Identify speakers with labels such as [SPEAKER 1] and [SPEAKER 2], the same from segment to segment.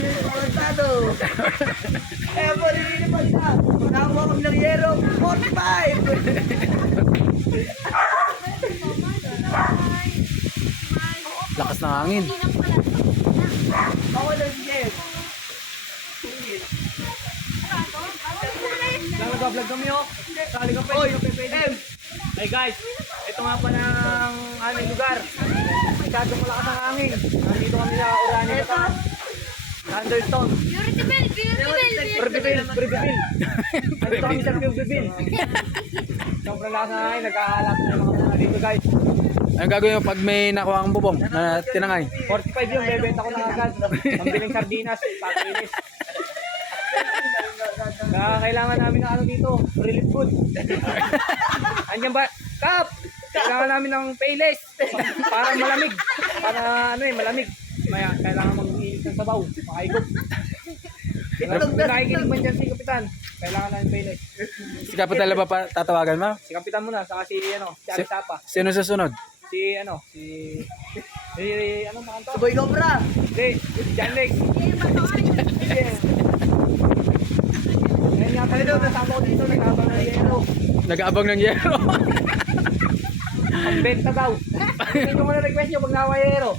[SPEAKER 1] komentado. Eh, po, nililipad na. Nakakuha kami ng yero, 45.
[SPEAKER 2] Lakas ng hangin.
[SPEAKER 1] Ako lang yes.
[SPEAKER 3] Nag-vlog kami oh. Sali ka pa,
[SPEAKER 1] Oy,
[SPEAKER 3] hindi ka pwede.
[SPEAKER 1] M.
[SPEAKER 3] Hey guys, ito nga pa ng aming lugar. Masyadong malakas ang hangin. Nandito kami sa Urani
[SPEAKER 1] Ito.
[SPEAKER 3] Bataan. Thunderstorm.
[SPEAKER 4] Beautiful, beautiful,
[SPEAKER 3] Purbibil, Purbibil. Nandito kami sa Purbibil. Sobrang lakas ng hangin. Nagkahalat na yung mga mga dito guys.
[SPEAKER 2] Anong gagawin mo pag may nakuha ang bubong na tinangay?
[SPEAKER 3] 45 yung bebenta ko na agad. Pambiling sardinas, pakinis. Kaya kailangan namin ng ano dito, relief food. Andiyan ba? Kap! Kailangan namin ng payless. Para malamig. Para ano eh, malamig. Maya, kailangan mag-iinit ng sabaw. Makaigop. Kung nakikinig man dyan si Kapitan, kailangan namin payless.
[SPEAKER 2] Si Kapital ba pa tatawagan mo?
[SPEAKER 3] Si Kapitan muna, saka si ano, si Arisapa.
[SPEAKER 2] Sino susunod?
[SPEAKER 3] Si ano, si... Si, ano mga to?
[SPEAKER 1] Boy Cobra.
[SPEAKER 3] Hindi, si John Lex. Ngayon nga pala daw, nasama ko dito, nagkabang ng yero.
[SPEAKER 2] Nag-aabang ng yero.
[SPEAKER 3] Ang benta daw. Ano yung mga request nyo pag nawa yero?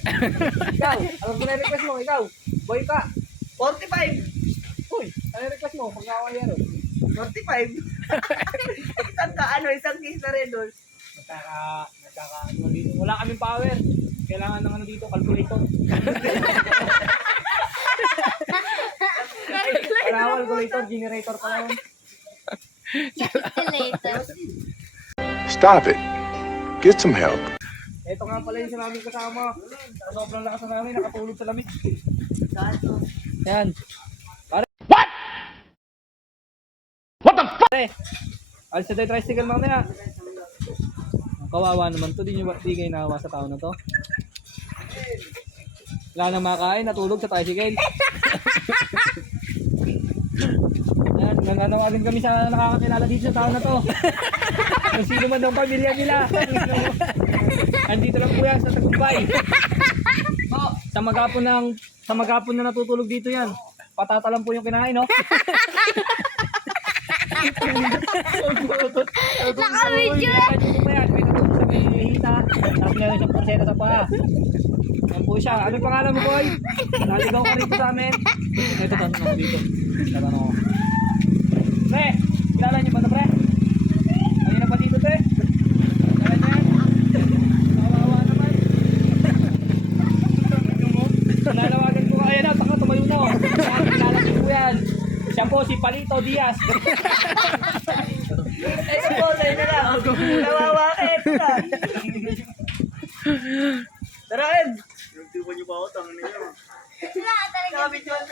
[SPEAKER 3] Ikaw, alam ko na request mo, ikaw. Boy ka.
[SPEAKER 1] 45.
[SPEAKER 3] Uy, ano yung request mo pag nawa yero?
[SPEAKER 1] 45. Isang ka, ano, isang kisa rin doon.
[SPEAKER 3] Nagkaka, nagkaka, ano dito. Wala kaming power. Kailangan ng ano dito, calculator. Wala calculator, generator pa lang.
[SPEAKER 5] Stop it. Get some help.
[SPEAKER 3] Ito nga pala yung sa naming kasama. Sobrang lakas na namin, nakatulog sa lamig. Yan. Pare. What? What the fuck? Pare, alis na tayo tricycle mamaya. Ang kawawa naman to, di, nyo, ba- di kayo nahawa sa tao na to. Wala nang makain, natulog sa tricycle. Yan, nananawagan kami sa nakakakilala dito sa tao na to. Kung sino man ang pamilya nila. Andito lang po yan sa Tagumpay. Sa magapon ng sa magapon na natutulog dito yan. Patata lang po yung kinain, no?
[SPEAKER 4] Naka-video
[SPEAKER 3] hita. Tapos meron siyang porseta sa paa. Yan po siya. Anong pangalan mo, boy? Naligaw ka rito sa amin. Ito, tanong ako dito. Tatanong ako. Pre, kilala niyo ba ito, pre? Kanina pa dito, pre. Kilala niyo yan? Kawawa naman. Nalawagan ko kaya na, baka tumayo na oh. Kaya kilala niyo po yan. Siya po si Palito Diaz.
[SPEAKER 1] Ito po, sa'yo na lang. Nawawa ka, ito na. Tara, M.
[SPEAKER 4] Wala talaga.
[SPEAKER 1] Sabi, John.